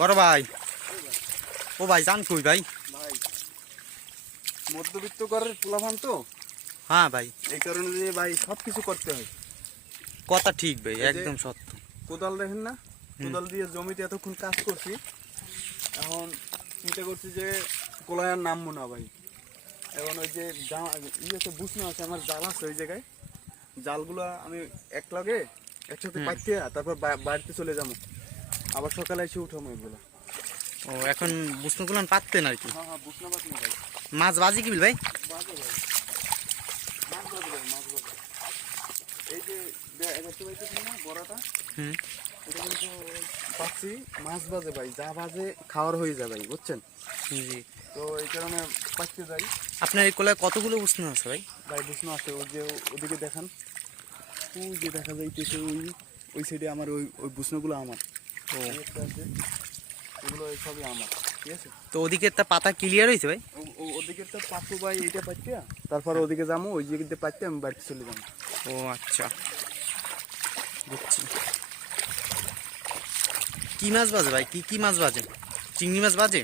বড় ভাই, ও ভাই জান কই ভাই? ভাই মধ্যবিত্ত ঘরের পোলাপান তো, হ্যাঁ ভাই, এই কারণে যে ভাই সবকিছু করতে হয়। কথা ঠিক ভাই, এই যে একদম সত্য। কোদাল দেখেন না, কোদাল দিয়ে জমিতে এতক্ষণ কাজ করছি, এখন চিন্তা করছি যে কোলায় আর নামবো না ভাই। এখন ওই যে ইয়েতে বুঝনো আছে, আমার জাল আছে ওই জায়গায়, জালগুলা আমি একসাথে পাইতে তারপর বাড়িতে চলে যাবো, আবার সকালে এসে উঠাবো এগুলো। ও এখন বুঝতে গুলান পাততেন আর কি। হ্যাঁ হ্যাঁ, বুঝতে পারছি ভাই। মাছ বাজি কি ভাই? বাজে ভাই, মাছ বাজে ভাই, মাছ বাজে। এই যে দেখতে পাইতেছেন না বড়াটা, হুম, এটা কিন্তু পাচ্ছি মাছ বাজে ভাই, যা বাজে খাওয়ার হয়ে যায় ভাই, বুঝছেন? জি। তো এই কারণে পাইতে যাই। আপনার এই কোলায় কতগুলো বুঝতে আছে ভাই? ভাই বুঝনো আছে, ওই যে ওদিকে দেখান, ওই যে দেখা যাইতেছে ওই ওই সাইডে আমার ওই ওই বুসনোগুলো আমার। ও, এই একটা আছে, এগুলো সবই আমার, ঠিক আছে। তো ওদিকে একটা পাতা ক্লিয়ার হয়েছে ভাই? ওদিকে তো পাচ্ছু ভাই, এইটা পাইতে তারপর ওদিকে যাবো, ওই দিকে পাইতে আমি বাড়িতে চলে যাবো। ও আচ্ছা, বুঝছি। কি মাছ বাজে ভাই? কি কি মাছ বাজে? চিংড়ি মাছ বাজে?